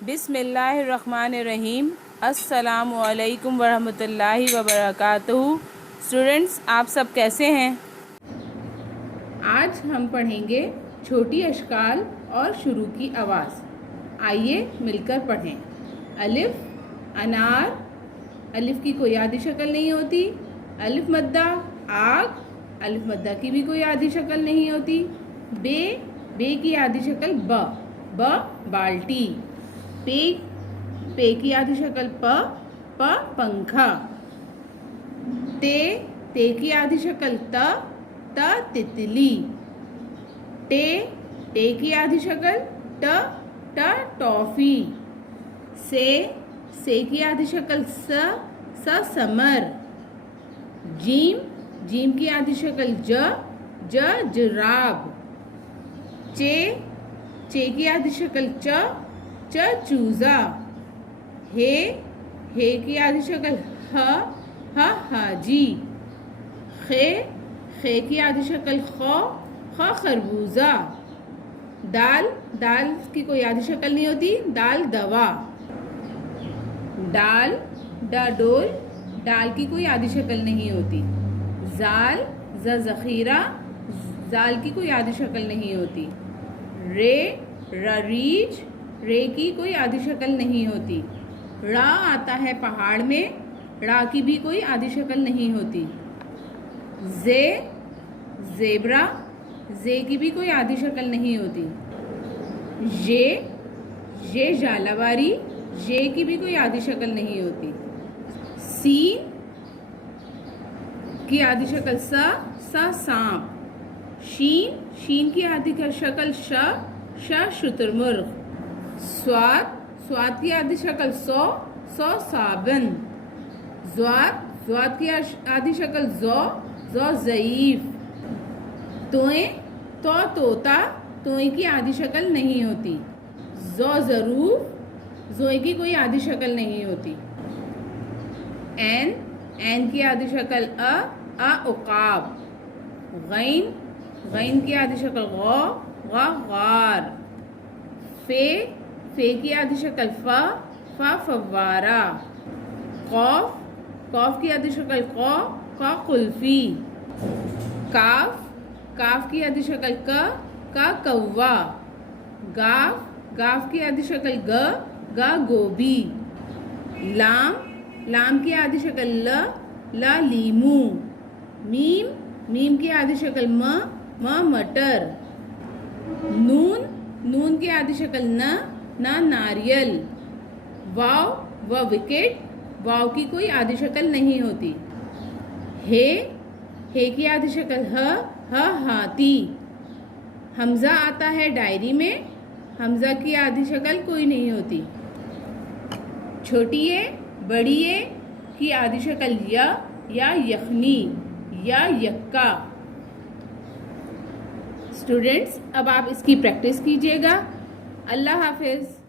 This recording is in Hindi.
बिस्मिल्लाहिर्रहमानिर्रहीम। अस्सलामु अलैकुम वरहमतुल्लाहि वबरकातुहू। स्टूडेंट्स, आप सब कैसे हैं? आज हम पढ़ेंगे छोटी अशकाल और शुरू की आवाज़। आइए मिलकर पढ़ें। अलिफ अनार, अलिफ की कोई आधी शक्ल नहीं होती। अलिफ मद्दा आग, अलिफ मद्दा की भी कोई आधी शक्ल नहीं होती। बे, बे की आधी शक्ल ब बाल्टी। पे की आधी शक्ल प पंखा। ते की आधी शक्ल त तितली। टे की आधी शक्ल ट टॉफी। से की आधी शक्ल स समर। जीम की आधी शक्ल ज जुराब। चे की आधी शक्ल च चूजा। हे की आधी शक्ल ह हाजी। खे की आधी शक्ल ख खरबूजा। दाल की कोई आधी शक्ल नहीं होती। दाल दवा। डोल, डाल की कोई आधी शक्ल नहीं होती। जाल जखीरा, जाल की कोई आधी शक्ल नहीं होती। रीछ, रे की कोई आधी शक्ल नहीं होती। ड़ा आता है पहाड़ में, ड़ा की भी कोई आधी शक्ल नहीं होती। ज़ेब्रा, जे की भी कोई आधी शक्ल नहीं होती। ये झालावारी, ये की भी कोई आधी शक्ल नहीं होती। सीन की आधी शक्ल सा सांप। शीन की आधी शक्ल श शुतुरमुर्ग। स्वाद की आधी शक्ल सौ साबन। ज़्वाद की आधी शक्ल ज़ो ज़ईफ। तोता, तोए की आधी शक्ल नहीं होती। ज़रूफ, ज़ोए की कोई आधी शक्ल नहीं होती। ऐन की आधी शक्ल उकाब। गैन की आधी शक्ल गार। फे की आधी शक्ल फव्वारा। कौफ की आधी शक्ल कुल्फी। काफ की आधी शक्ल कौवा। गाफ की आधी शक्ल ग गोभी। लाम की आधी शक्ल ल लीमू। मीम की आधी शक्ल म मटर। नून की आधी शक्ल न नारियल। वाव विकेट, वाव की कोई आधी शक्ल नहीं होती। हे की आधी शक्ल ह हाथी। हमजा आता है डायरी में, हमजा की आधी शक्ल कोई नहीं होती। छोटी ए बड़ी ए की आधी शक्ल या यखनी या यक्का। स्टूडेंट्स, अब आप इसकी प्रैक्टिस कीजिएगा। अल्लाह हाफिज़।